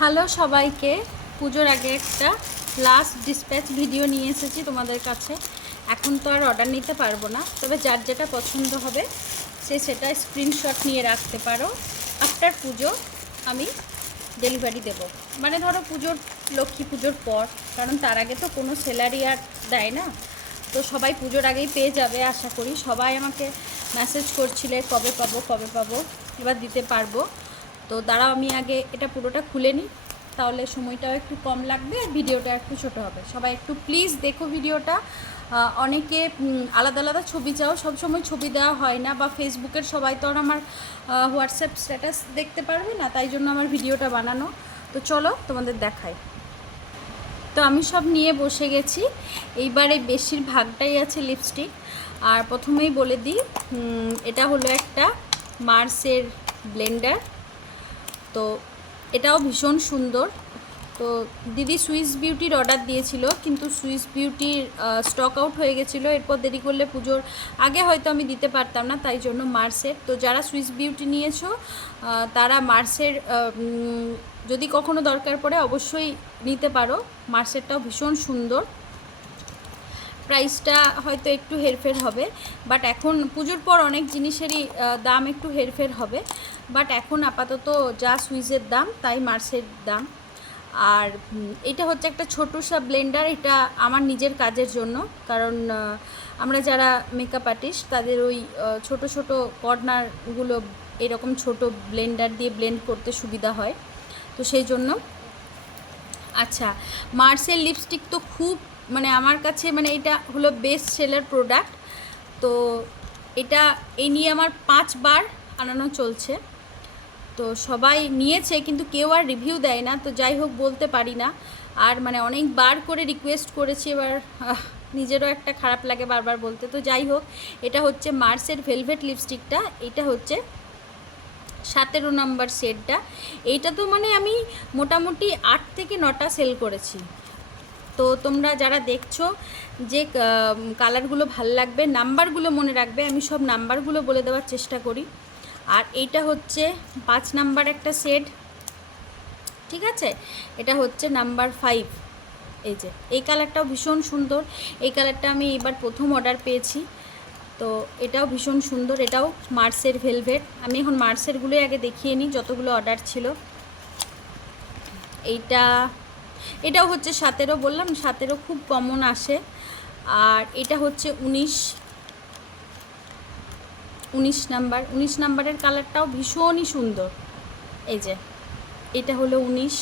Hello সবাইকে। পুজোর আগে একটা লাস্ট ডিসপ্যাচ ভিডিও নিয়ে এসেছি তোমাদের কাছে। এখন তো আর অর্ডার নিতে পারব না, তবে যার যেটা পছন্দ হবে, সে সেটা স্ক্রিনশট নিয়ে রাখতে পারো। আফটার পুজো আমি ডেলিভারি দেব। মানে ধরো পুজোর, লক্ষ্মী পুজোর পর, কারণ তার আগে তো কোনো স্যালারি আর দেয় না। তো সবাই পুজোর আগেই পেয়ে যাবে আশা করি। সবাই আমাকে মেসেজ করছিলে, কবে পাবো কবে পাবো, এবার দিতে পারব। তো দাঁড়াও, আমি আগে এটা পুরোটা খুলে নিই। তাহলে সময়টাও একটু কম লাগবে, আর ভিডিওটা একটু ছোট হবে। সবাই একটু প্লিজ দেখো ভিডিওটা। অনেকে আলাদা আলাদা ছবি চাও, সবসময় ছবি দেওয়া হয় না, বা ফেসবুকের সবাই তো আর আমার হোয়াটসঅ্যাপ স্ট্যাটাস দেখতে পারবে না, তাই জন্য আমার ভিডিওটা বানানো। তো চলো, তোমাদের দেখাই। তো আমি সব নিয়ে বসে গেছি। এইবারে বেশিরভাগটাই আছে লিপস্টিক আর প্রথমেই বলে দিই এটা হলো একটা মার্সের ব্লেন্ডার তো এটাও ভীষণ সুন্দর। তো দিদি সুইস বিউটির অর্ডার দিয়েছিল, কিন্তু সুইস বিউটির স্টক আউট হয়ে গেছিল। এরপর দেরি করলে পুজোর আগে হয়তো আমি দিতে পারতাম না, তাই জন্য মার্সের তো যারা সুইস বিউটি নিয়েছো তারা মার্সের যদি কখনো দরকার পড়ে অবশ্যই নিতে পারো। মার্সেরটাও ভীষণ সুন্দর। প্রাইসটা হয়তো একটু হেরফের হবে বাট এখন পুজোর পর অনেক জিনিসেরই দাম একটু হেরফের হবে বাট এখন আপাতত যা সুইচের দাম তাই মার্সের দাম। আর এটা হচ্ছে একটা ছোটো সা ব্লেন্ডার এটা আমার নিজের কাজের জন্য, কারণ আমরা যারা মেকআপ আর্টিস্ট তাদের ওই ছোট ছোট কর্নারগুলো এরকম ছোট ব্লেন্ডার দিয়ে ব্লেন্ড করতে সুবিধা হয়, তো সেই জন্য। আচ্ছা মার্সেল লিপস্টিক তো খুব মানে আমার কাছে মানে এটা হলো বেস্ট সেলার প্রোডাক্ট তো এটা, এই নিয়ে আমার পাঁচবার আনানো চলছে। তো সবাই নিয়েছে, কিন্তু কেউ আর রিভিউ দেয় না। তো যাই হোক, বলতে পারি না। আর মানে অনেকবার করে রিকোয়েস্ট করেছি, এবার নিজেরও একটা খারাপ লাগে বারবার বলতে। তো যাই হোক, এটা হচ্ছে মার্সের ভেলভেট লিপস্টিকটা এটা হচ্ছে সতেরো নম্বর সেটটা এইটা তো মানে আমি মোটামুটি আট থেকে নটা সেল করেছি। তো তোমরা যারা দেখছ যে কালারগুলো ভালো লাগবে, নাম্বারগুলো মনে রাখবে, আমি সব নাম্বারগুলো বলে দেওয়ার চেষ্টা করি। আর এইটা হচ্ছে পাঁচ নাম্বার একটা সেট, ঠিক আছে? এটা হচ্ছে নাম্বার ফাইভ। এই যে, এই কালারটাও ভীষণ সুন্দর। এই কালারটা আমি এবার প্রথম অর্ডার পেয়েছি। তো এটাও ভীষণ সুন্দর, এটাও মার্সের ভেলভেট। আমি এখন মার্সেরগুলোই আগে দেখিয়ে নিই, যতগুলো অর্ডার ছিল। এইটা এটাও হচ্ছে সতেরো বললাম, সতেরো খুব কমন আসে। আর এটা হচ্ছে উনিশ উনিশ নাম্বার, উনিশ নাম্বারের কালারটাও ভীষণই সুন্দর। এই যে, এটা হলো উনিশ।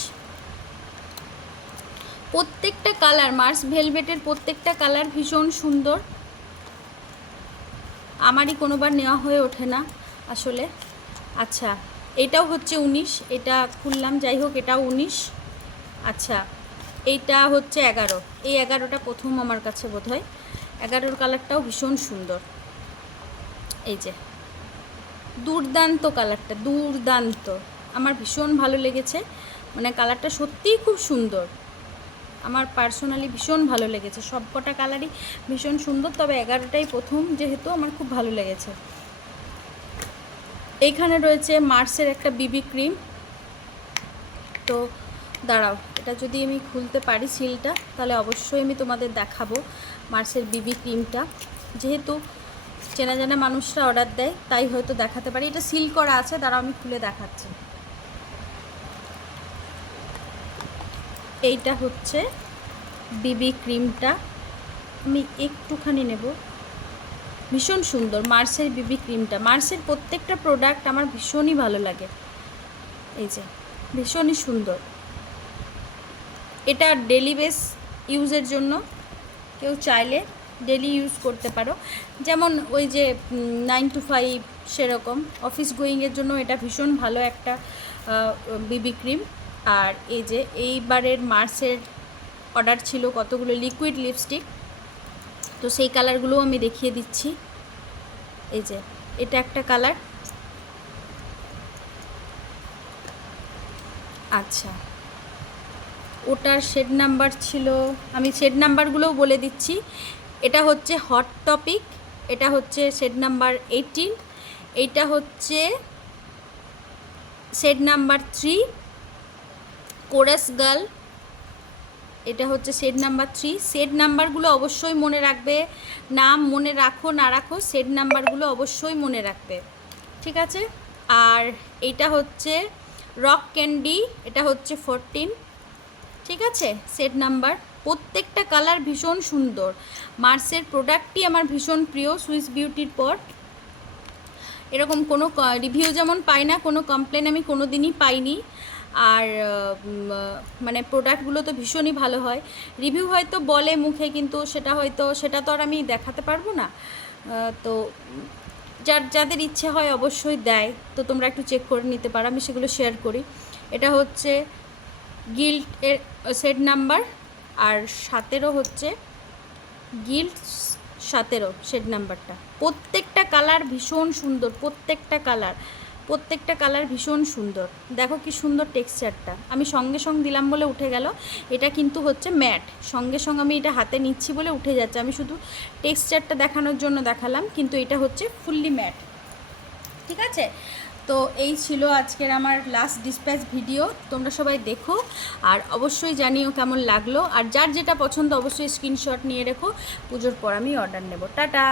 প্রত্যেকটা কালার মার্স ভেলভেটের প্রত্যেকটা কালার ভীষণ সুন্দর। আমারই কোনোবার নেওয়া হয়ে ওঠে না আসলে। আচ্ছা এটাও হচ্ছে উনিশ, এটা খুললাম, যাই হোক, এটাও উনিশ। আচ্ছা এইটা হচ্ছে এগারো। এই এগারোটা প্রথম আমার কাছে বোধ হয় এগারোর কালারটাও ভীষণ সুন্দর। এই যে, দুর্দান্ত কালারটা, দুর্দান্ত। আমার ভীষণ ভালো লেগেছে। মানে কালারটা সত্যিই খুব সুন্দর। আমার পার্সোনালি ভীষণ ভালো লেগেছে। সব কটা কালারই ভীষণ সুন্দর, তবে এগারোটাই প্রথম যেহেতু আমার খুব ভালো লেগেছে। এইখানে রয়েছে মার্সের একটা বিবি ক্রিম। তো দাঁড়াও, এটা যদি আমি খুলতে পারি সিলটা, তাহলে অবশ্যই আমি তোমাদের দেখাবো মার্সের বিবি ক্রিমটা। যেহেতু চেনা জানা মানুষরা অর্ডার দেয়, তাই হয়তো দেখাতে পারি। এটা সিল করা আছে, দাঁড়াও, আমি খুলে দেখাচ্ছি। এইটা হচ্ছে বিবি ক্রিমটা। আমি একটুখানি নেব। ভীষণ সুন্দর মার্সের বিবি ক্রিমটা। মার্সের প্রত্যেকটা প্রোডাক্ট আমার ভীষণই ভালো লাগে। এই যে, ভীষণই সুন্দর। এটা ডেলি বেস ইউজের জন্য। কেউ চাইলে ডেলি ইউজ করতে পারো। যেমন ওই যে নাইন টু ফাইভ সেরকম। অফিস গোয়িংয়ের জন্য এটা ভীষণ ভালো একটা বিবি ক্রিম আর এই যে, এইবারের মার্সের অর্ডার ছিল কতগুলো লিকুইড লিপস্টিক তো সেই কালারগুলোও আমি দেখিয়ে দিচ্ছি। এই যে, এটা একটা কালার আচ্ছা। ওটার শেড নাম্বার ছিল, আমি শেড নাম্বারগুলোও বলে দিচ্ছি। এটা হচ্ছে হট টপিক এটা হচ্ছে শেড নাম্বার এইটিন এইটা হচ্ছে shade number three chorus girl এটা হচ্ছে সেট নাম্বার থ্রি সেট নাম্বারগুলো অবশ্যই মনে রাখবে, নাম মনে রাখো, না রাখো সেট নাম্বারগুলো অবশ্যই মনে রাখবে। ঠিক আছে? আর এটা হচ্ছে রক ক্যান্ডি এটা হচ্ছে ফোরটিন ঠিক আছে? সেট নাম্বার প্রত্যেকটা কালার ভীষণ সুন্দর। মার্সের প্রোডাক্টটি আমার ভীষণ প্রিয় সুইস বিউটির পর। এরকম কোনো রিভিউ যেমন পাই না, কোনো কমপ্লেন আমি কোনো দিনই পাইনি। আর মানে প্রোডাক্টগুলো তো ভীষণই ভালো হয়। রিভিউ হয়তো বলে মুখে, কিন্তু সেটা হয়তো, সেটা তো আর আমি দেখাতে পারব না। তো যার, যাদের ইচ্ছে হয় অবশ্যই দেয়। তো তোমরা একটু চেক করে নিতে পারো, আমি সেগুলো শেয়ার করি। এটা হচ্ছে গিল্ড এর সেট নাম্বার আর সাতেরও হচ্ছে গিল্ড সতেরো শেড নাম্বারটা। প্রত্যেকটা কালার ভীষণ সুন্দর, প্রত্যেকটা কালার প্রত্যেকটা কালার ভীষণ সুন্দর। দেখো কি সুন্দর টেক্সচারটা। আমি সঙ্গে সঙ্গে দিলাম বলে উঠে গেল। এটা কিন্তু হচ্ছে ম্যাট। সঙ্গে সঙ্গে আমি এটা হাতে নিচ্ছি বলে উঠে যাচ্ছে। আমি শুধু টেক্সচারটা দেখানোর জন্য দেখালাম, কিন্তু এটা হচ্ছে ফুললি ম্যাট। ঠিক আছে? তো এই ছিল আজকের আমার লাস্ট ডিসপ্যাচ ভিডিও তোমরা সবাই দেখো আর অবশ্যই জানিও কেমন লাগল। আর যার যেটা পছন্দ অবশ্যই স্ক্রিনশট নিয়ে রেখো। পুজোর পর আমি অর্ডার নেব। টাটা!